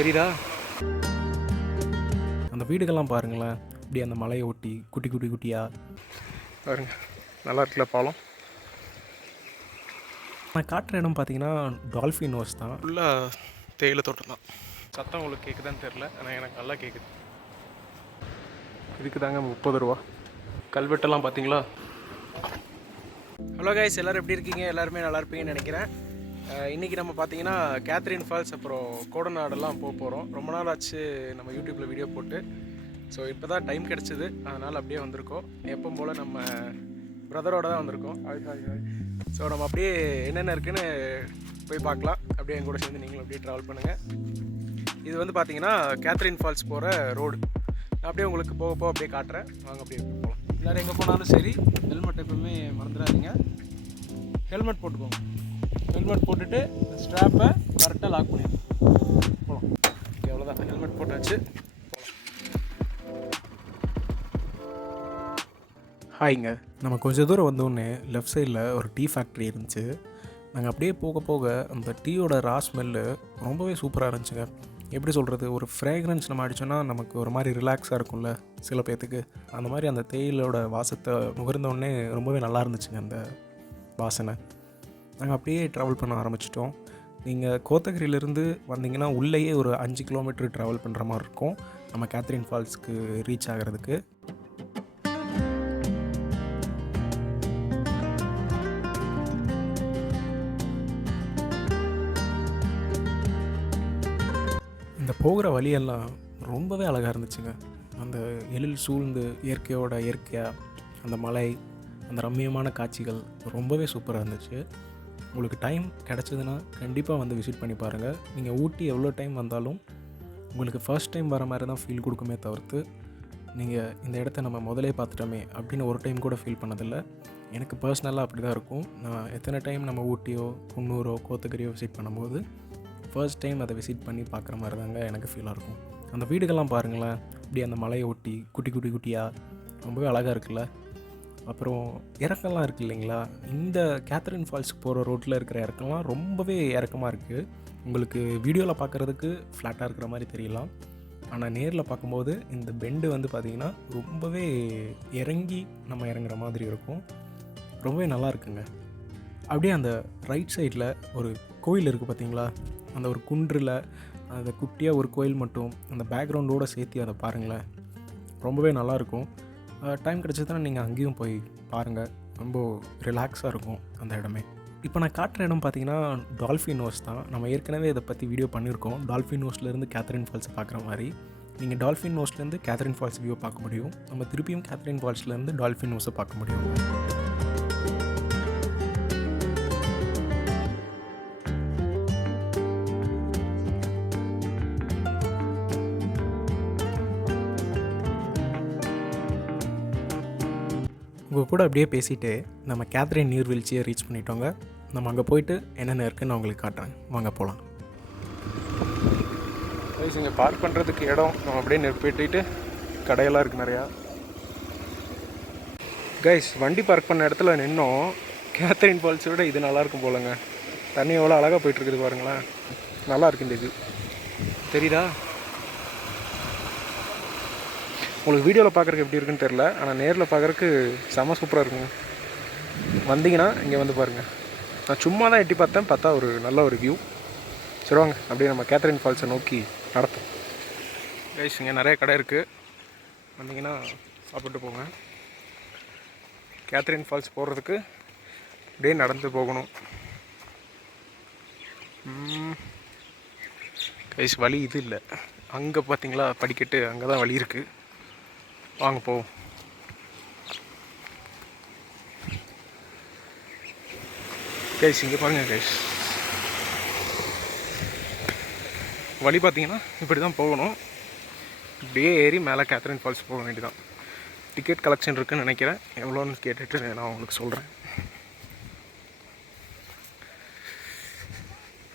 தெரியுதா? அந்த வீடுகள்லாம் பாருங்களேன், இப்படி அந்த மலையை ஒட்டி குட்டி குட்டி குட்டியாக பாருங்க, நல்லா இருக்குல்ல பாலம். நான் காட்டுற இடம் பார்த்தீங்கன்னா டால்ஃபின் ஹவுஸ் தான். ஃபுல்லாக தேயிலை தோட்டம் தான். சத்தம் உங்களுக்கு கேட்குதான்னு தெரில, ஆனால் எனக்கு நல்லா கேட்குது. இதுக்கு தாங்க 30 ரூபா. கல்வெட்டெல்லாம் பார்த்தீங்களா? ஹலோ கைஸ், எல்லோரும் எப்படி இருக்கீங்க? எல்லாருமே நல்லா இருப்பீங்கன்னு நினைக்கிறேன். இன்றைக்கி நம்ம பார்த்தீங்கன்னா கேத்ரின் ஃபால்ஸ் அப்புறம் கோடநாடெல்லாம் போக போகிறோம். ரொம்ப நாள் ஆச்சு நம்ம யூடியூப்பில் வீடியோ போட்டு. ஸோ இப்போ தான் டைம் கிடச்சிது, அதனால் அப்படியே வந்திருக்கோம். எப்பவும் போல் நம்ம பிரதரோடு தான் வந்திருக்கோம். ஸோ நம்ம அப்படியே என்னென்ன இருக்குதுன்னு போய் பார்க்கலாம். அப்படியே என் கூட சேர்ந்து நீங்களும் அப்படியே ட்ராவல் பண்ணுங்கள். இது வந்து பார்த்தீங்கன்னா கேத்ரின் ஃபால்ஸ் போகிற ரோடு. நான் அப்படியே உங்களுக்கு போக போக அப்படியே காட்டுறேன். வாங்க அப்படியே போகலாம். எல்லோரும் எங்கே போனாலும் சரி ஹெல்மெட் எப்பவுமே மறந்துடாதீங்க. ஹெல்மெட் போட்டுக்கோங்க. ஹெல்மெட் போட்டுட்டு ஸ்ட்ராப்பை கரெக்டாக லாக் பண்ணிடுங்க. போகலாம். ஓகே, அவ்வளோதான். ஹெல்மெட் போட்டாச்சு. ஹாய்ங்க. நம்ம கொஞ்சம் தூரம் வந்தோடனே லெஃப்ட் சைடில் ஒரு டீ ஃபேக்ட்ரி இருந்துச்சு. நாங்கள் அப்படியே போக போக அந்த டீயோட ரா ஸ்மெல்லு ரொம்பவே சூப்பராக இருந்துச்சுங்க. எப்படி சொல்கிறது, ஒரு ஃப்ரேக்ரன்ஸ் நம்ம அடித்தோன்னா நமக்கு ஒரு மாதிரி ரிலாக்ஸாக இருக்கும்ல சில பேர்த்துக்கு. அந்த மாதிரி அந்த தேயிலோட வாசத்தை நுகர்ந்தோடனே ரொம்பவே நல்லா இருந்துச்சுங்க அந்த வாசனை. நாங்கள் அப்படியே ட்ராவல் பண்ண ஆரம்பிச்சிட்டோம். நீங்கள் கோத்தகிரியிலேருந்து வந்தீங்கன்னா உள்ளேயே ஒரு 5 கிலோமீட்டர் ட்ராவல் பண்ணுற மாதிரி இருக்கும் நம்ம கேத்ரின் ஃபால்ஸ்க்கு ரீச் ஆகிறதுக்கு. இந்த போகிற வழியெல்லாம் ரொம்பவே அழகாக இருந்துச்சுங்க. அந்த எழில் சூழ்ந்து இயற்கையாக அந்த மலை, அந்த ரம்மியமான காட்சிகள் ரொம்பவே சூப்பராக இருந்துச்சு. உங்களுக்கு டைம் கிடச்சிதுன்னா கண்டிப்பாக வந்து விசிட் பண்ணி பாருங்கள். நீங்கள் ஊட்டி எவ்வளோ டைம் வந்தாலும் உங்களுக்கு ஃபர்ஸ்ட் டைம் வர மாதிரி தான் ஃபீல் கொடுக்குமே தவிர்த்து நீங்கள் இந்த இடத்த நம்ம முதலே பார்த்துட்டோமே அப்படின்னு ஒரு டைம் கூட ஃபீல் பண்ணதில்லை. எனக்கு பர்சனலாக அப்படி தான் இருக்கும். நான் எத்தனை டைம் நம்ம ஊட்டியோ குன்னூரோ கோத்தகிரியோ விசிட் பண்ணும்போது ஃபர்ஸ்ட் டைம் அதை விசிட் பண்ணி பார்க்குற மாதிரி தாங்க எனக்கு ஃபீலாக இருக்கும். அந்த வீடுகள்லாம் பாருங்களேன், இப்படி அந்த மலையை ஒட்டி குட்டி குட்டி குட்டியாக ரொம்பவே அழகாக இருக்குல்ல. அப்புறம் இறக்கம்லாம் இருக்குது இல்லைங்களா? இந்த கேத்ரின் ஃபால்ஸுக்கு போகிற ரோட்டில் இருக்கிற இறக்கம்லாம் ரொம்பவே இறக்கமாக இருக்குது. உங்களுக்கு வீடியோவில் பார்க்குறதுக்கு ஃப்ளாட்டாக இருக்கிற மாதிரி தெரியலாம், ஆனால் நேரில் பார்க்கும்போது இந்த பெண்டு வந்து பார்த்திங்கன்னா ரொம்பவே இறங்கி நம்ம இறங்குற மாதிரி இருக்கும். ரொம்பவே நல்லா இருக்குங்க. அப்படியே அந்த ரைட் சைடில் ஒரு கோயில் இருக்குது பார்த்தீங்களா? அந்த ஒரு குன்றில் அந்த குட்டியாக ஒரு கோயில் மட்டும் அந்த பேக்ரவுண்டோடு சேர்த்து அதை பாருங்களேன், ரொம்பவே நல்லாயிருக்கும். டைம் கிடச்சதுன்னா நீங்கள் அங்கேயும் போய் பாருங்கள், ரொம்ப ரிலாக்ஸாக இருக்கும் அந்த இடமே. இப்போ நான் காட்டுற இடம் பார்த்தீங்கன்னா டால்ஃபின் ஹவுஸ் தான். நம்ம ஏற்கனவே இதை பற்றி வீடியோ பண்ணியிருக்கோம். டால்ஃபின் ஹவுஸ்லேருந்து கேத்ரின் ஃபால்ஸை பார்க்குற மாதிரி நீங்கள் டால்ஃபின் ஹவுஸ்லேருந்து கேத்ரின் ஃபால்ஸ் வியூ பார்க்க முடியும். நம்ம திருப்பியும் கேத்ரின் ஃபால்ஸ்லேருந்து டால்ஃபின் ஹவுஸை பார்க்க முடியும். உங்கள் கூட அப்படியே பேசிகிட்டு நம்ம கேத்ரின் நீர்வீழ்ச்சியை ரீச் பண்ணிட்டோங்க. நம்ம அங்கே போயிட்டு என்னென்ன இருக்குதுன்னு நான் உங்களுக்கு காட்டுறேன். வாங்க போகலாம். இங்கே பார்க் பண்ணுறதுக்கு இடம் நம்ம அப்படியே நிறுத்திட்டு கடையெல்லாம் இருக்குது நிறையா. கைஸ், வண்டி பார்க் பண்ண இடத்துல நின்னோம். கேத்ரின் ஃபால்ஸை விட இது நல்லாயிருக்கும் போலங்க. தண்ணி எவ்வளோ அழகாக போயிட்டுருக்குது பாருங்களேன், நல்லா இருக்கு இந்த இது. தெரியுதா? உங்களுக்கு வீடியோவில் பார்க்குறக்கு எப்படி இருக்குன்னு தெரில, ஆனால் நேரில் பார்க்குறக்கு செம்ம சூப்பராக இருக்குங்க. வந்தீங்கன்னா இங்கே வந்து பாருங்கள். நான் சும்மா தான் எட்டி பார்த்தா ஒரு நல்ல ஒரு வியூ. சரி வாங்க அப்படியே நம்ம கேத்ரின் ஃபால்ஸை நோக்கி நடப்போம். கைஸ், இங்கே நிறைய கடை இருக்குது, வந்தீங்கன்னா சாப்பிட்டு போங்க. கேத்ரின் ஃபால்ஸ் போகிறதுக்கு அப்படியே நடந்து போகணும். கைஸ், வழி இது இல்லை, அங்கே பார்த்தீங்களா படிக்கட்டு, அங்கே தான் வழி இருக்குது. வாங்க போவோம். கைஸ், இங்கே பாருங்கள் கைஸ், வழி பார்த்தீங்கன்னா இப்படி தான் போகணும். இப்படியே ஏறி மேலே கேத்ரின் ஃபால்ஸ் போக வேண்டியதான். டிக்கெட் கலெக்ஷன் இருக்குதுன்னு நினைக்கிறேன். எவ்வளோன்னு கேட்டுட்டு நான் உங்களுக்கு சொல்கிறேன்.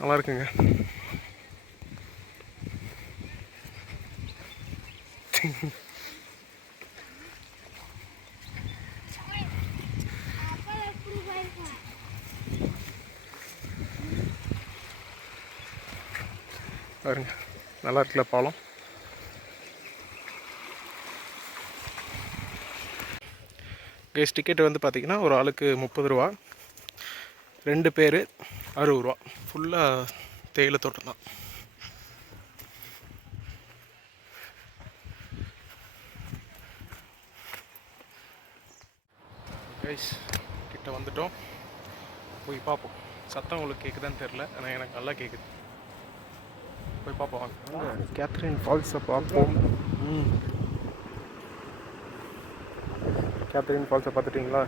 நல்லா இருக்குங்க. பாருங்க, நல்லா இருக்குல்ல பாலம். கேஸ் டிக்கெட் வந்து பார்த்திங்கன்னா ஒரு ஆளுக்கு 30 ரூபா, 2 பேர் 60 ரூபா. ஃபுல்லாக தேயிலை தோட்டம் தான். கைஸ் கிட்ட வந்துட்டோம், போய் பார்ப்போம். சத்தம் உங்களுக்கு கேட்குதான்னு தெரில, ஆனால் எனக்கு நல்லா கேட்குது. போய் பார்ப்போம் வாங்க. கேத்ரின் ஃபால்ஸை பார்ப்போம். கேத்ரின் ஃபால்ஸை பார்த்துட்டிங்களா?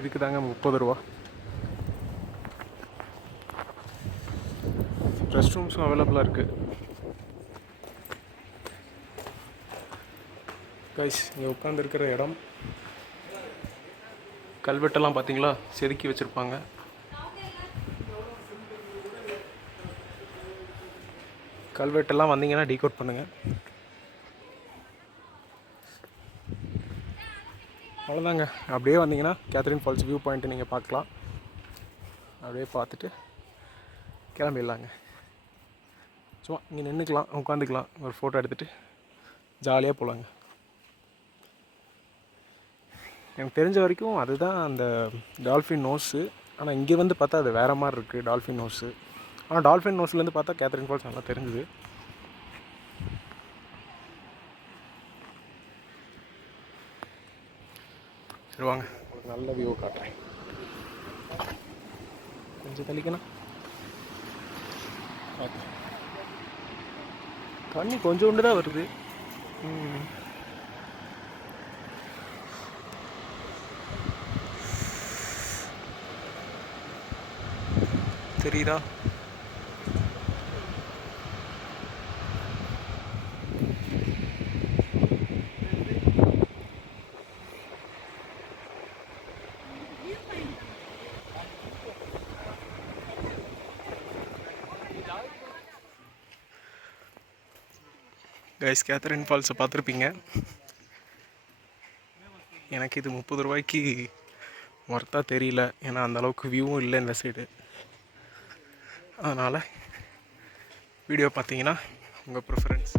இதுக்கு தாங்க 30 ரூபா. ரெஸ்ட் ரூம்ஸும் அவைலபிளாக இருக்குது. கைஸ் இங்கே உட்காந்துருக்கிற இடம், கல்வெட்டெல்லாம் பார்த்தீங்களா செதுக்கி வச்சுருப்பாங்க. கல்வெட்டெல்லாம் வந்தீங்கன்னா டீகோட் பண்ணுங்கள். அவ்வளோதாங்க. அப்படியே வந்தீங்கன்னா கேத்ரின் ஃபால்ஸ் வியூ பாயிண்ட்டு நீங்கள் பார்க்கலாம். அப்படியே பார்த்துட்டு கிளம்பிடலாங்க. சும்மா இங்கே நின்றுக்கலாம், உட்காந்துக்கலாம், ஒரு ஃபோட்டோ எடுத்துகிட்டு ஜாலியாக போகலாங்க. எனக்கு தெரிஞ்ச வரைக்கும் அதுதான் அந்த டால்ஃபின் நோஸு. ஆனால் இங்கே வந்து பார்த்தா அது வேறு மாதிரி இருக்குது டால்ஃபின் நோஸு. ஆனால் டால்ஃபின் நோஸ்லேருந்து பார்த்தா கேத்ரின் ஃபால்ஸ் நல்லா தெரிஞ்சுது. சரி வாங்க, ஒரு நல்ல வியூ காட்டுறேன். கொஞ்சம் தள்ளிக்கணும். தண்ணி கொஞ்சோண்டு தான் வருது. தெரியுதா? கைஸ் கேத்ரின் ஃபால்ஸை பார்த்துருப்பீங்க. எனக்கு இது 30 ரூபாய்க்கு ஒர்த்தாக தெரியல, ஏன்னா அந்தளவுக்கு வியூவும் இல்லை இந்த சைடு. அதனால் வீடியோ பார்த்தீங்கன்னா உங்கள் ப்ரிஃபரன்ஸ்.